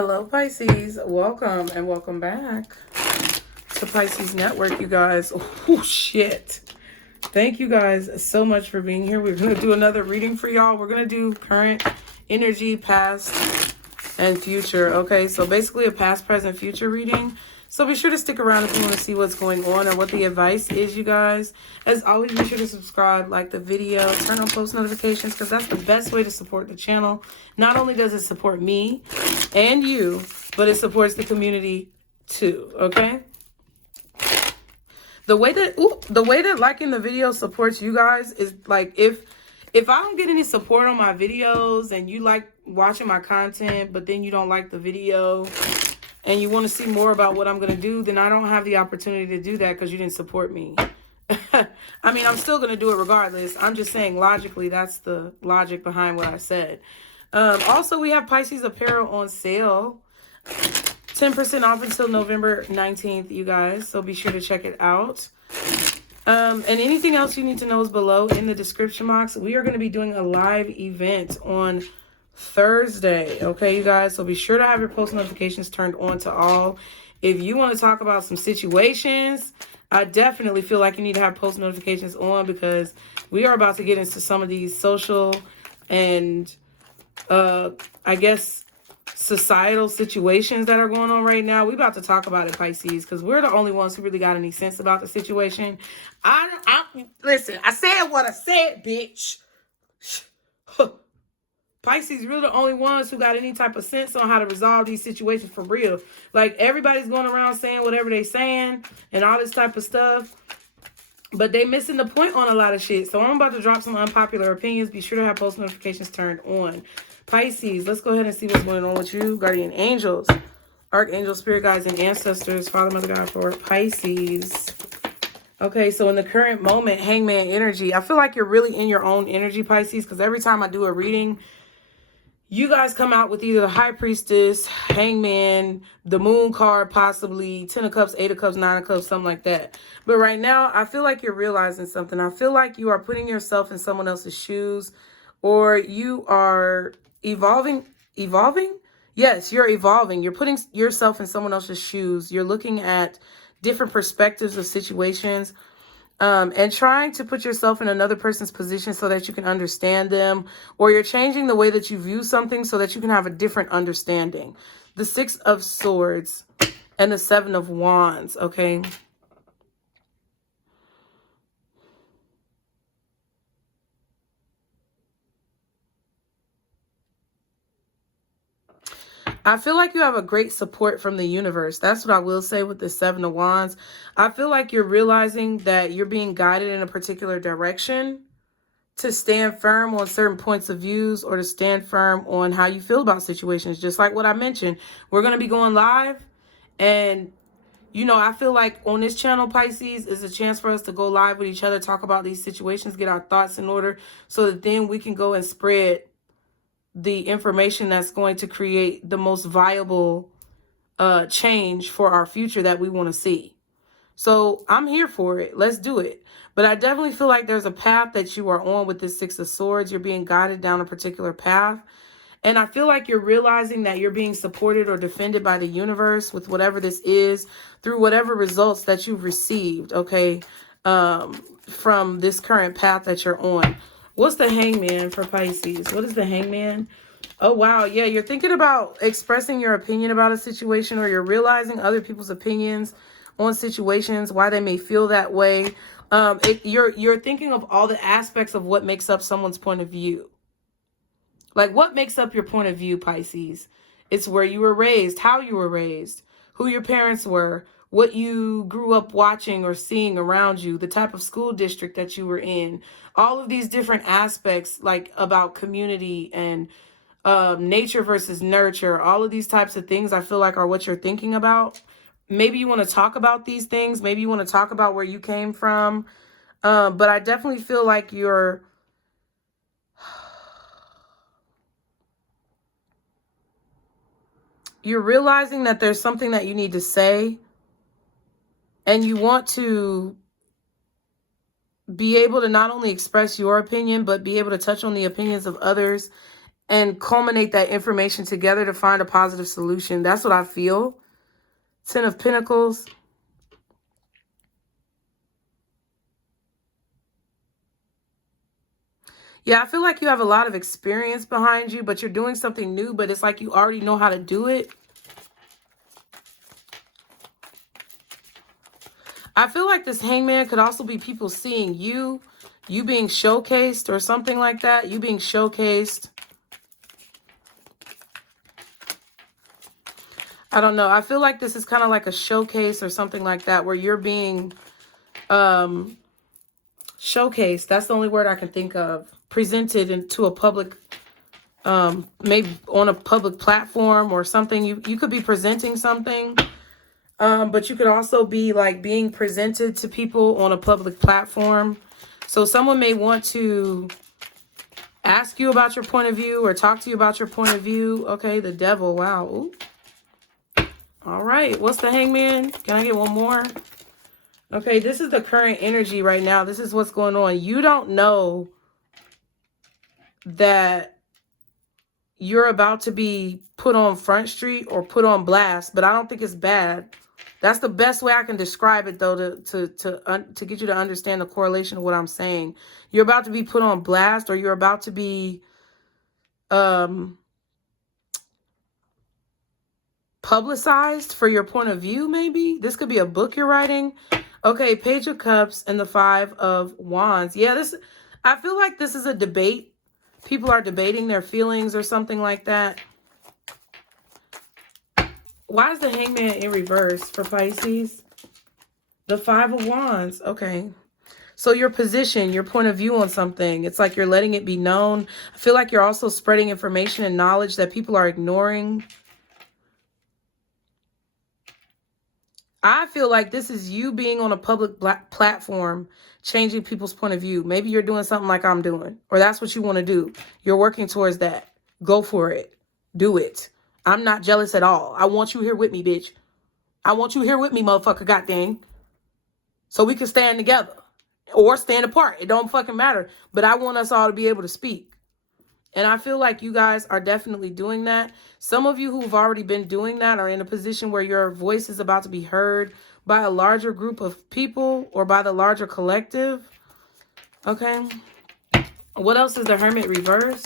Hello, Pisces. Welcome and welcome back to Pisces Network, you guys. Oh, shit. Thank you guys so much for being here. We're going to do another reading for y'all. We're going to do current energy, past, and future. Okay, so basically a past, present, future reading. So be sure to stick around if you want to see what's going on or what the advice is, you guys. As always, be sure to subscribe, like the video, turn on post notifications, because that's the best way to support the channel. Not only does it support me and you, but it supports the community too, okay? The way that liking the video supports you guys is like if I don't get any support on my videos and you like watching my content, but then you don't like the video and you want to see more about what I'm going to do, then I don't have the opportunity to do that because you didn't support me. I mean, I'm still going to do it regardless. I'm just saying logically, that's the logic behind what I said. Also, we have Pisces apparel on sale. 10% off until November 19th, you guys. So be sure to check it out. And anything else you need to know is below in the description box. We are going to be doing a live event on Thursday, okay, you guys? So be sure to have your post notifications turned on to all. If you want to talk about some situations, I definitely feel like you need to have post notifications on because we are about to get into some of these social and, I guess, societal situations that are going on right now. We're about to talk about it, Pisces, because we're the only ones who really got any sense about the situation. Listen, I said what I said, bitch. Pisces, you're the only ones who got any type of sense on how to resolve these situations for real. Like, everybody's going around saying whatever they saying and all this type of stuff, but they missing the point on a lot of shit. So I'm about to drop some unpopular opinions. Be sure to have post notifications turned on. Pisces, let's go ahead and see what's going on with you. Guardian angels, archangels, spirit guides, and ancestors. Father, Mother, God, for Pisces. Okay, so in the current moment, hangman energy. I feel like you're really in your own energy, Pisces, because every time I do a reading, you guys come out with either the high priestess, hangman, the moon card, possibly 10 of cups, 8 of cups, 9 of cups, something like that. But right now, I feel like you're realizing something. I feel like you are putting yourself in someone else's shoes, or you are evolving. Yes, you're evolving. You're putting yourself in someone else's shoes. You're looking at different perspectives of situations, and trying to put yourself in another person's position so that you can understand them, or you're changing the way that you view something so that you can have a different understanding. The 6 of Swords and the 7 of Wands, okay? I feel like you have a great support from the universe. That's what I will say with the 7 of Wands. I feel like you're realizing that you're being guided in a particular direction to stand firm on certain points of views, or to stand firm on how you feel about situations. Just like what I mentioned, we're going to be going live. And, you know, I feel like on this channel, Pisces, is a chance for us to go live with each other, talk about these situations, get our thoughts in order so that then we can go and spread the information that's going to create the most viable change for our future that we want to see. So I'm here for it. Let's do it. But I definitely feel like there's a path that you are on with this 6 of Swords. You're being guided down a particular path. And I feel like you're realizing that you're being supported or defended by the universe with whatever this is, through whatever results that you've received, okay, from this current path that you're on. What's the hangman for Pisces? What is the hangman? Oh, wow. Yeah, you're thinking about expressing your opinion about a situation, or you're realizing other people's opinions on situations, why they may feel that way. You're thinking of all the aspects of what makes up someone's point of view. Like, what makes up your point of view, Pisces? It's where you were raised, how you were raised, who your parents were, what you grew up watching or seeing around you, the type of school district that you were in, all of these different aspects, like about community and nature versus nurture, all of these types of things I feel like are what you're thinking about. Maybe you want to talk about these things. Maybe you want to talk about where you came from. But I definitely feel like you're realizing that there's something that you need to say, and you want to be able to not only express your opinion, but be able to touch on the opinions of others and culminate that information together to find a positive solution. That's what I feel. 10 of Pentacles. Yeah, I feel like you have a lot of experience behind you, but you're doing something new, but it's like you already know how to do it. I feel like this Hangman could also be people seeing you being showcased or something like that. You being showcased. I don't know. I feel like this is kind of like a showcase or something like that where you're being showcased. That's the only word I can think of. Presented into a public, maybe on a public platform or something. You could be presenting something, but you could also be like being presented to people on a public platform. So someone may want to ask you about your point of view or talk to you about your point of view. Okay, the Devil. Wow. Ooh. All right. What's the Hangman? Can I get one more? Okay, this is the current energy right now. This is what's going on. You don't know that you're about to be put on Front Street or put on blast, but I don't think it's bad. That's the best way I can describe it, though, to get you to understand the correlation of what I'm saying. You're about to be put on blast, or you're about to be publicized for your point of view, maybe. This could be a book you're writing. Okay, Page of Cups and the 5 of Wands. Yeah, I feel like this is a debate. People are debating their feelings or something like that. Why is the Hangman in reverse for Pisces? The 5 of Wands. Okay. So your position, your point of view on something, it's like you're letting it be known. I feel like you're also spreading information and knowledge that people are ignoring. I feel like this is you being on a public platform, changing people's point of view. Maybe you're doing something like I'm doing, or that's what you want to do. You're working towards that. Go for it. Do it. I'm not jealous at all. I want you here with me, bitch. I want you here with me, motherfucker, goddamn. So we can stand together or stand apart. It don't fucking matter. But I want us all to be able to speak. And I feel like you guys are definitely doing that. Some of you who've already been doing that are in a position where your voice is about to be heard by a larger group of people or by the larger collective. Okay. What else is the Hermit reverse?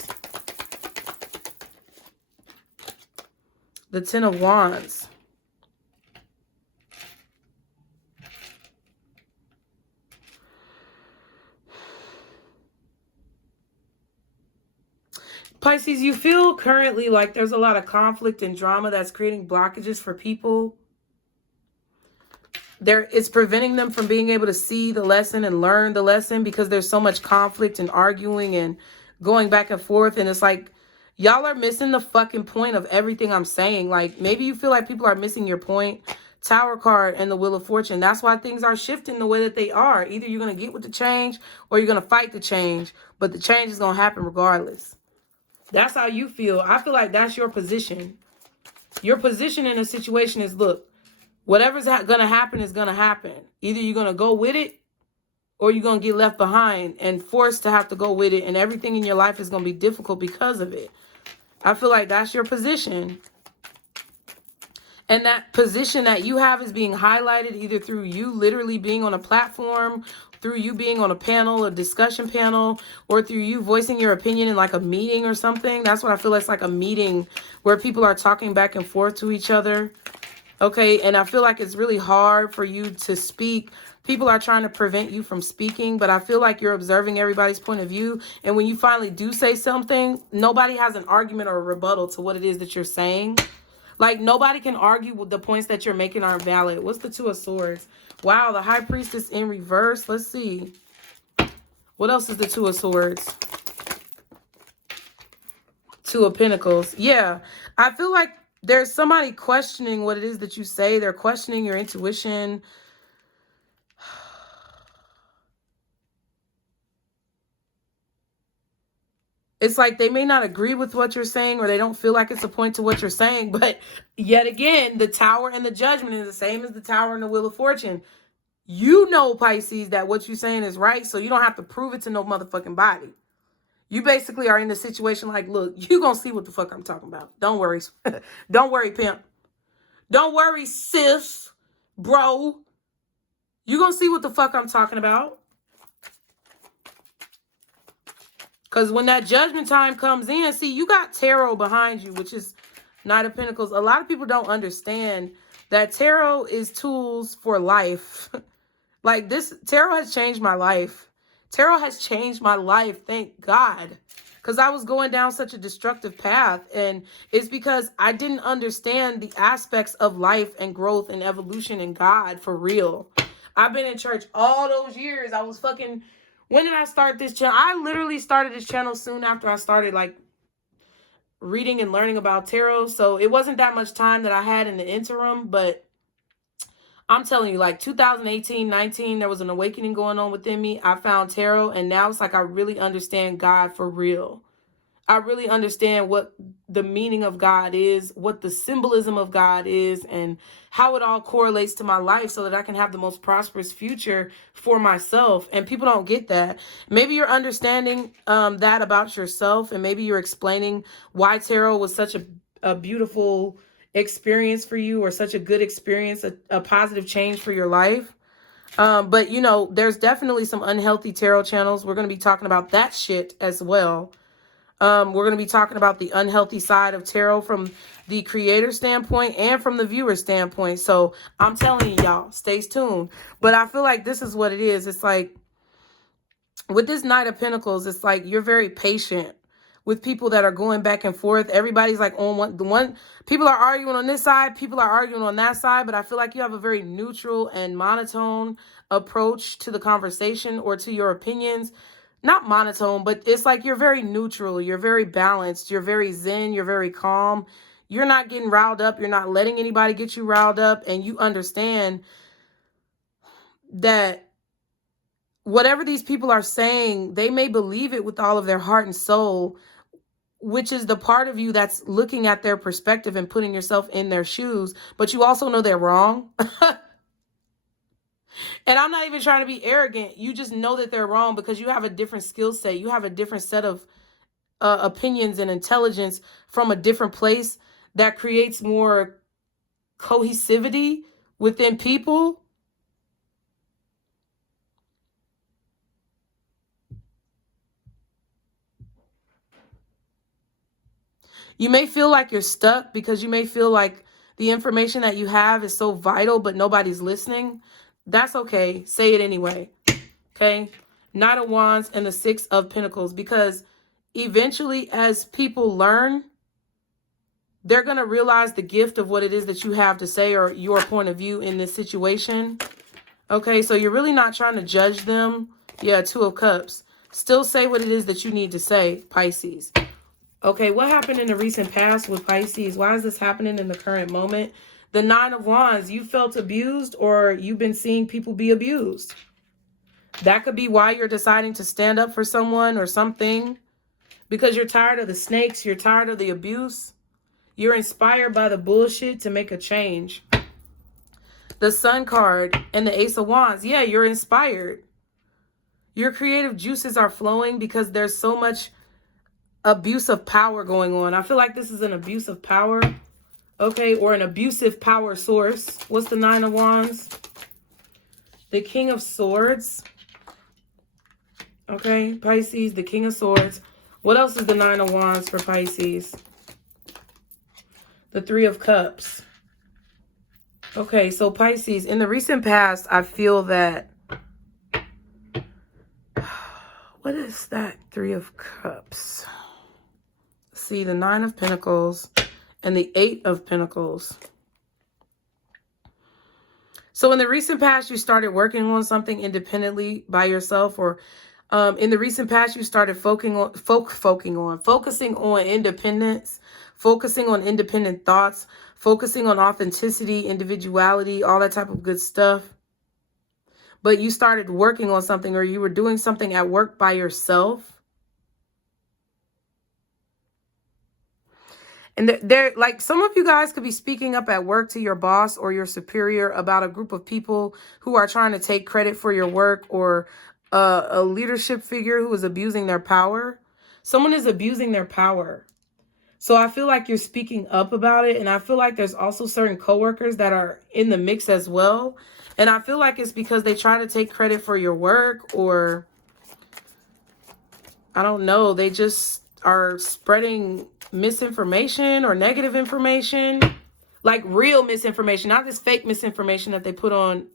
The 10 of Wands. Pisces, you feel currently like there's a lot of conflict and drama that's creating blockages for people. It's preventing them from being able to see the lesson and learn the lesson because there's so much conflict and arguing and going back and forth. And it's like, y'all are missing the fucking point of everything I'm saying. Like, maybe you feel like people are missing your point. Tower card and the Wheel of Fortune. That's why things are shifting the way that they are. Either you're going to get with the change or you're going to fight the change. But the change is going to happen regardless. That's how you feel. I feel like that's your position. Your position in a situation is, look, whatever's going to happen is going to happen. Either you're going to go with it or you're going to get left behind and forced to have to go with it. And everything in your life is going to be difficult because of it. I feel like that's your position. And that position that you have is being highlighted either through you literally being on a platform, through you being on a panel, a discussion panel, or through you voicing your opinion in like a meeting or something. That's what I feel like. It's like a meeting where people are talking back and forth to each other. Okay, and I feel like it's really hard for you to speak. People are trying to prevent you from speaking, but I feel like you're observing everybody's point of view. And when you finally do say something, nobody has an argument or a rebuttal to what it is that you're saying. Like, nobody can argue with the points that you're making aren't valid. What's the 2 of Swords? Wow, the High Priestess in reverse. Let's see. What else is the 2 of Swords? 2 of Pentacles. Yeah, I feel like there's somebody questioning what it is that you say. They're questioning your intuition. It's like they may not agree with what you're saying or they don't feel like it's a point to what you're saying. But yet again, the Tower and the Judgment is the same as the Tower and the Wheel of Fortune. You know, Pisces, that what you're saying is right, so you don't have to prove it to no motherfucking body. You basically are in the situation like, look, you gonna see what the fuck I'm talking about. Don't worry. Don't worry, pimp. Don't worry, sis, bro. You gonna see what the fuck I'm talking about. Because when that judgment time comes in, see, you got tarot behind you, which is Knight of Pentacles. A lot of people don't understand that tarot is tools for life. Like this, tarot has changed my life. Tarot has changed my life, thank God. Because I was going down such a destructive path. And it's because I didn't understand the aspects of life and growth and evolution in God for real. I've been in church all those years. I was fucking... When did I start this channel? I literally started this channel soon after I started like reading and learning about tarot. So it wasn't that much time that I had in the interim, but I'm telling you, like 2018, 19, there was an awakening going on within me. I found tarot, and now it's like I really understand God for real. I really understand what the meaning of God is, what the symbolism of God is, and how it all correlates to my life so that I can have the most prosperous future for myself. And people don't get that. Maybe you're understanding that about yourself, and maybe you're explaining why tarot was such a beautiful experience for you, or such a good experience, a positive change for your life. But, you know, there's definitely some unhealthy tarot channels. We're going to be talking about that shit as well. We're going to be talking about the unhealthy side of tarot from the creator standpoint and from the viewer standpoint. So I'm telling you, y'all, stay tuned. But I feel like this is what it is. It's like with this Knight of Pentacles, it's like you're very patient with people that are going back and forth. Everybody's like on one. People are arguing on this side. People are arguing on that side. But I feel like you have a very neutral and monotone approach to the conversation or to your opinions. Not monotone, but it's like you're very neutral. You're very balanced. You're very zen. You're very calm. You're not getting riled up. You're not letting anybody get you riled up. And you understand that whatever these people are saying, they may believe it with all of their heart and soul, which is the part of you that's looking at their perspective and putting yourself in their shoes. But you also know they're wrong. And I'm not even trying to be arrogant. You just know that they're wrong because you have a different skill set. You have a different set of opinions and intelligence from a different place that creates more cohesivity within people. You may feel like you're stuck because you may feel like the information that you have is so vital, but nobody's listening. That's okay. Say it anyway. Okay. Knight of Wands and the Six of Pentacles, because eventually as people learn, they're going to realize the gift of what it is that you have to say or your point of view in this situation. Okay. So you're really not trying to judge them. Yeah. Two of Cups. Still say what it is that you need to say, Pisces. Okay. What happened in the recent past with Pisces? Why is this happening in the current moment? The Nine of Wands, you felt abused or you've been seeing people be abused. That could be why you're deciding to stand up for someone or something. Because you're tired of the snakes. You're tired of the abuse. You're inspired by the bullshit to make a change. The Sun card and the Ace of Wands. Yeah, you're inspired. Your creative juices are flowing because there's so much abuse of power going on. I feel like this is an abuse of power. Okay, or an abusive power source. What's the Nine of Wands? The King of Swords. Okay, Pisces, the King of Swords. What else is the Nine of Wands for Pisces? The Three of Cups. Okay, so Pisces, in the recent past, I feel that... What is that Three of Cups? See, the Nine of Pentacles and the Eight of Pentacles. So in the recent past, you started working on something independently by yourself, or in the recent past, you started focusing on independence, focusing on independent thoughts, focusing on authenticity, individuality, all that type of good stuff. But you started working on something, or you were doing something at work by yourself. And they're like, some of you guys could be speaking up at work to your boss or your superior about a group of people who are trying to take credit for your work, or a leadership figure who is abusing their power. Someone is abusing their power. So I feel like you're speaking up about it. And I feel like there's also certain coworkers that are in the mix as well. And I feel like it's because they try to take credit for your work, or I don't know, they just are spreading misinformation or negative information, like real misinformation, not this fake misinformation that they put on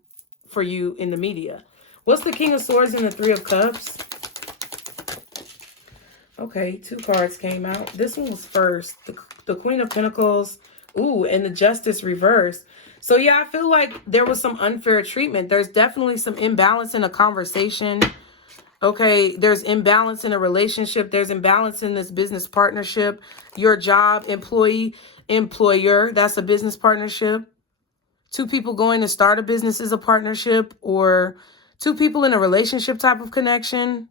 for you in the media. What's the King of Swords and the Three of Cups? Okay, 2 cards came out. This one was first. The Queen of Pentacles. Ooh, and the Justice reversed. So yeah, I feel like there was some unfair treatment. There's definitely some imbalance in a conversation. Okay, there's imbalance in a relationship. There's imbalance in this business partnership. Your job, employee, employer, that's a business partnership. 2 people going to start a business is a partnership, or 2 people in a relationship type of connection.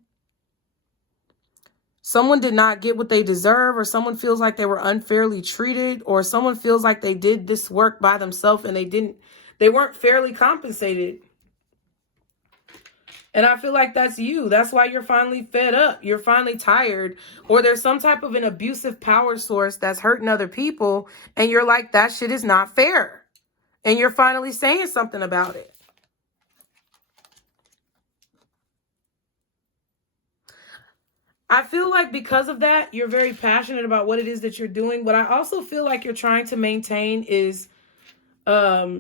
Someone did not get what they deserve, or someone feels like they were unfairly treated, or someone feels like they did this work by themselves and they weren't fairly compensated. And I feel like that's you. That's why you're finally fed up. You're finally tired. Or there's some type of an abusive power source that's hurting other people. And you're like, that shit is not fair. And you're finally saying something about it. I feel like because of that, you're very passionate about what it is that you're doing. What I also feel like you're trying to maintain is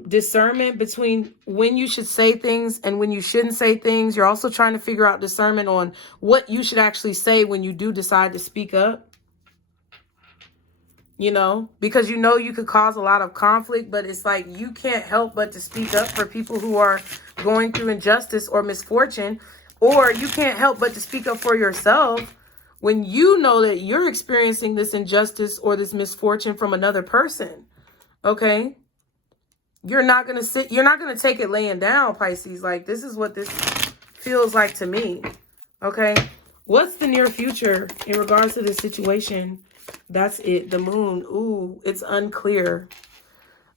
discernment between when you should say things and when you shouldn't say things. You're also trying to figure out discernment on what you should actually say when you do decide to speak up. You know, because you know you could cause a lot of conflict, but it's like you can't help but to speak up for people who are going through injustice or misfortune, or you can't help but to speak up for yourself when you know that you're experiencing this injustice or this misfortune from another person. Okay? You're not going to take it laying down, Pisces. Like, this is what this feels like to me. Okay? What's the near future in regards to this situation? That's it. The moon. Ooh, it's unclear.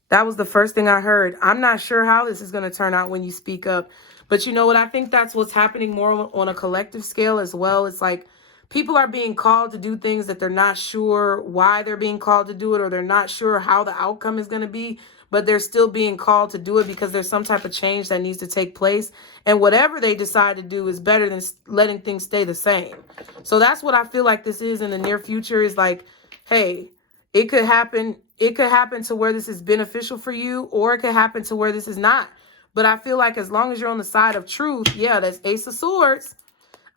That was the first thing I heard. I'm not sure how this is going to turn out when you speak up. But you know what? I think that's what's happening more on a collective scale as well. It's like people are being called to do things that they're not sure why they're being called to do it, or they're not sure how the outcome is going to be. But they're still being called to do it because there's some type of change that needs to take place. And whatever they decide to do is better than letting things stay the same. So that's what I feel like this is in the near future, is like, hey, it could happen. It could happen to where this is beneficial for you, or it could happen to where this is not. But I feel like as long as you're on the side of truth, yeah, that's Ace of Swords.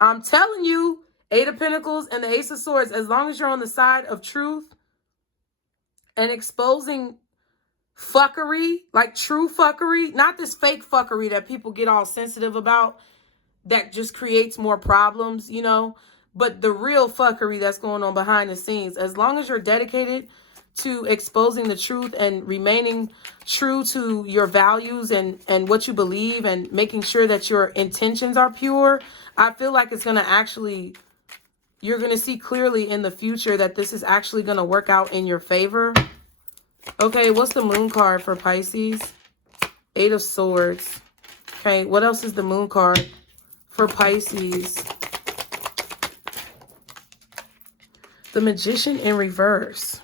I'm telling you, 8 of Pentacles and the Ace of Swords, as long as you're on the side of truth and exposing fuckery, like true fuckery, not this fake fuckery that people get all sensitive about that just creates more problems, you know, but the real fuckery that's going on behind the scenes. As long as you're dedicated to exposing the truth and remaining true to your values and what you believe, and making sure that your intentions are pure, I feel like it's going to actually, you're going to see clearly in the future that this is actually going to work out in your favor. Okay, what's the moon card for Pisces? 8 of Swords. Okay, what else is the moon card for Pisces? The Magician in reverse.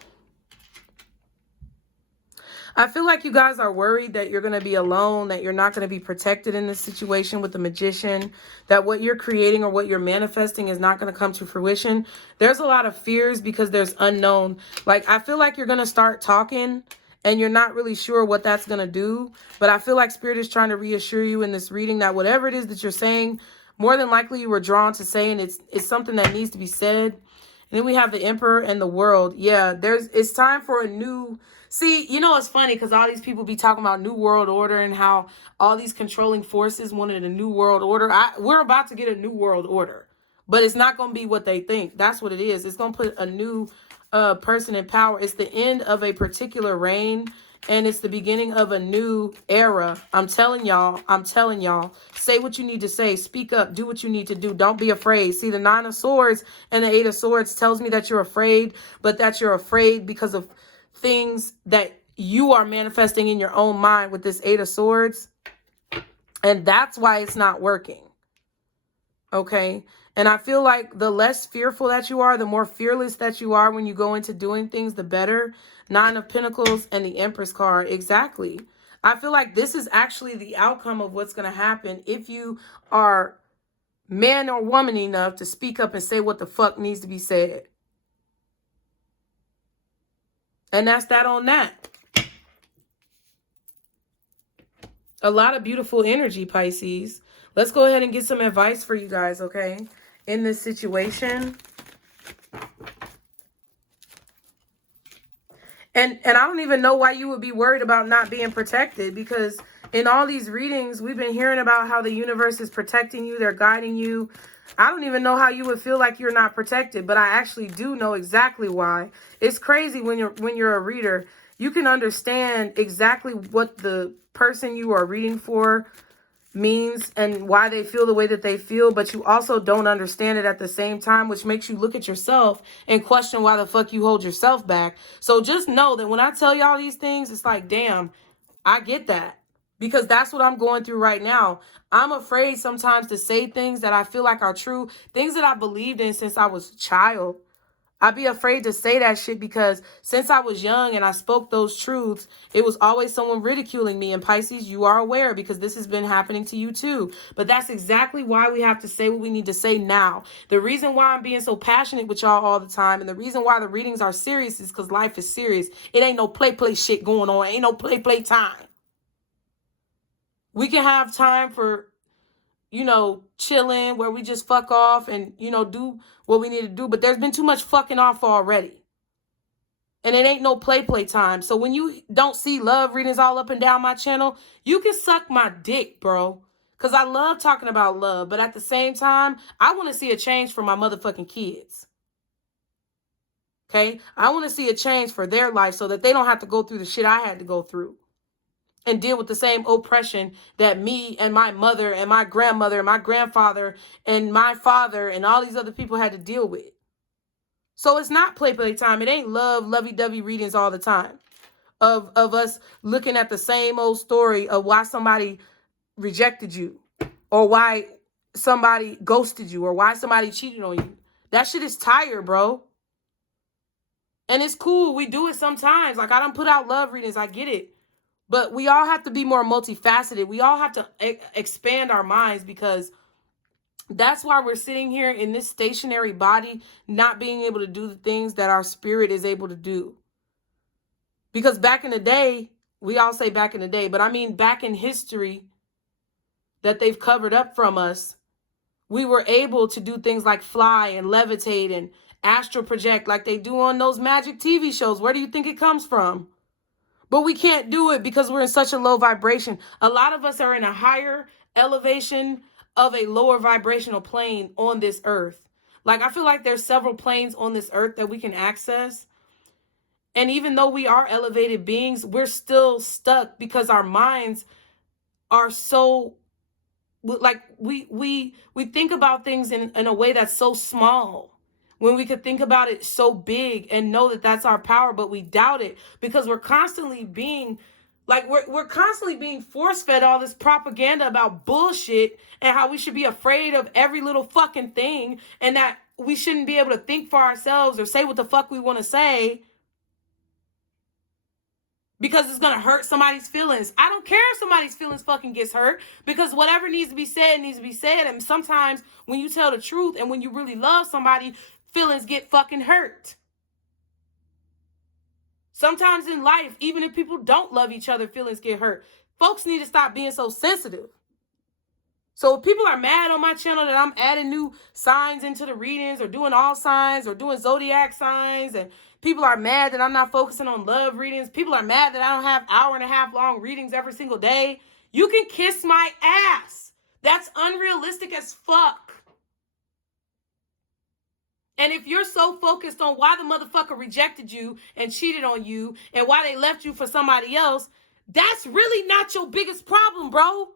I feel like you guys are worried that you're going to be alone, that you're not going to be protected in this situation with the Magician, that what you're creating or what you're manifesting is not going to come to fruition. There's a lot of fears because there's unknown. Like, I feel like you're going to start talking and you're not really sure what that's going to do. But I feel like Spirit is trying to reassure you in this reading that whatever it is that you're saying, more than likely you were drawn to say, and it's something that needs to be said. And then we have the Emperor and the World. Yeah, it's time for a new... See, you know, it's funny because all these people be talking about New World Order and how all these controlling forces wanted a New World Order. We're about to get a New World Order, but it's not going to be what they think. That's what it is. It's going to put a new person in power. It's the end of a particular reign, and it's the beginning of a new era. I'm telling y'all. Say what you need to say. Speak up. Do what you need to do. Don't be afraid. See, the 9 of Swords and the 8 of Swords tells me that you're afraid, but that you're afraid because of things that you are manifesting in your own mind with this 8 of Swords. And that's why it's not working. Okay. And I feel like the less fearful that you are, the more fearless that you are when you go into doing things, the better. Nine of Pentacles and the Empress card. Exactly. I feel like this is actually the outcome of what's going to happen if you are man or woman enough to speak up and say what the fuck needs to be said. And that's that on that. A lot of beautiful energy, Pisces. Let's go ahead and get some advice for you guys, okay? In this situation. And I don't even know why you would be worried about not being protected, because in all these readings, we've been hearing about how the universe is protecting you. They're guiding you. I don't even know how you would feel like you're not protected, but I actually do know exactly why. It's crazy when you're a reader. You can understand exactly what the person you are reading for means and why they feel the way that they feel, but you also don't understand it at the same time, which makes you look at yourself and question why the fuck you hold yourself back. So just know that when I tell y'all these things, it's like, damn, I get that, because that's what I'm going through right now. I'm afraid sometimes to say things that I feel like are true, things that I believed in since I was a child. I'd be afraid to say that shit because since I was young and I spoke those truths, it was always someone ridiculing me. And Pisces, you are aware because this has been happening to you too. But that's exactly why we have to say what we need to say now. The reason why I'm being so passionate with y'all all the time, and the reason why the readings are serious, is because life is serious. It ain't no play shit going on. Ain't no play time. We can have time for, chilling, where we just fuck off and, do what we need to do. But there's been too much fucking off already. And it ain't no play time. So when you don't see love readings all up and down my channel, you can suck my dick, bro. Because I love talking about love. But at the same time, I want to see a change for my motherfucking kids. Okay? I want to see a change for their life so that they don't have to go through the shit I had to go through. And deal with the same oppression that me and my mother and my grandmother and my grandfather and my father and all these other people had to deal with. So it's not play time. It ain't lovey-dovey readings all the time of us looking at the same old story of why somebody rejected you or why somebody ghosted you or why somebody cheated on you. That shit is tired, bro. And it's cool. We do it sometimes. Like, I don't put out love readings. I get it. But we all have to be more multifaceted. We all have to expand our minds, because that's why we're sitting here in this stationary body, not being able to do the things that our spirit is able to do. Because back in the day, we all say back in the day, but I mean back in history that they've covered up from us, we were able to do things like fly and levitate and astral project like they do on those magic TV shows. Where do you think it comes from? But we can't do it because we're in such a low vibration. A lot of us are in a higher elevation of a lower vibrational plane on this earth. Like, I feel like there's several planes on this earth that we can access. And even though we are elevated beings, we're still stuck because our minds are so, like, we think about things in a way that's so small, when we could think about it so big and know that that's our power, but we doubt it because we're constantly being, like, we're constantly being force-fed all this propaganda about bullshit and how we should be afraid of every little fucking thing and that we shouldn't be able to think for ourselves or say what the fuck we want to say because it's going to hurt somebody's feelings. I don't care if somebody's feelings fucking gets hurt, because whatever needs to be said needs to be said. And sometimes when you tell the truth and when you really love somebody, feelings get fucking hurt. Sometimes in life, even if people don't love each other, feelings get hurt. Folks need to stop being so sensitive. So if people are mad on my channel that I'm adding new signs into the readings or doing all signs or doing zodiac signs, and people are mad that I'm not focusing on love readings, people are mad that I don't have hour-and-a-half long readings every single day, you can kiss my ass. That's unrealistic as fuck. And if you're so focused on why the motherfucker rejected you and cheated on you and why they left you for somebody else, that's really not your biggest problem, bro.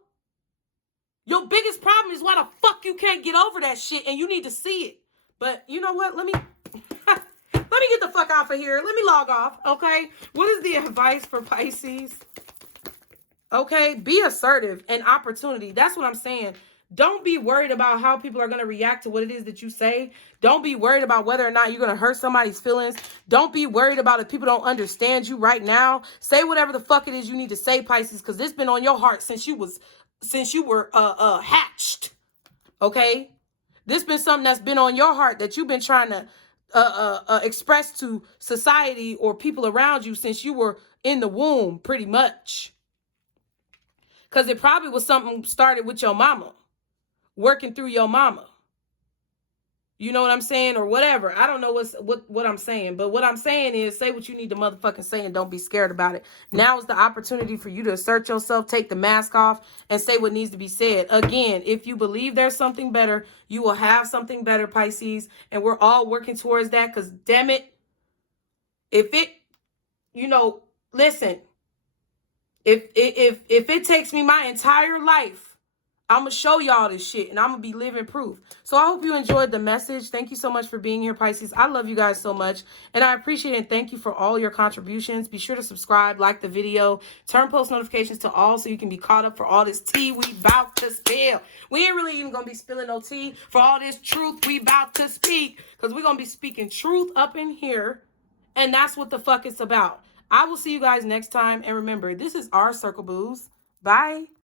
Your biggest problem is why the fuck you can't get over that shit, and you need to see it. But you know what? Let me get the fuck off of here. Let me log off, okay? What is the advice for Pisces? Okay, be assertive and opportunity. That's what I'm saying. Don't be worried about how people are going to react to what it is that you say. Don't be worried about whether or not you're going to hurt somebody's feelings. Don't be worried about if people don't understand you right now. Say whatever the fuck it is you need to say, Pisces, because this been on your heart since you were hatched. Okay? This been something that's been on your heart that you've been trying to express to society or people around you since you were in the womb, pretty much. Because it probably was something started with your mama, working through your mama. You know what I'm saying? Or whatever. I don't know what I'm saying. But what I'm saying is, say what you need to motherfucking say and don't be scared about it. Now is the opportunity for you to assert yourself, take the mask off, and say what needs to be said. Again, if you believe there's something better, you will have something better, Pisces. And we're all working towards that. Because damn it, if it, listen, if it takes me my entire life, I'm going to show y'all this shit, and I'm going to be living proof. So I hope you enjoyed the message. Thank you so much for being here, Pisces. I love you guys so much, and I appreciate it, and thank you for all your contributions. Be sure to subscribe, like the video, turn post notifications to all so you can be caught up for all this tea we about to spill. We ain't really even going to be spilling no tea for all this truth we about to speak, because we're going to be speaking truth up in here, and that's what the fuck it's about. I will see you guys next time, and remember, this is our Circle Booze. Bye.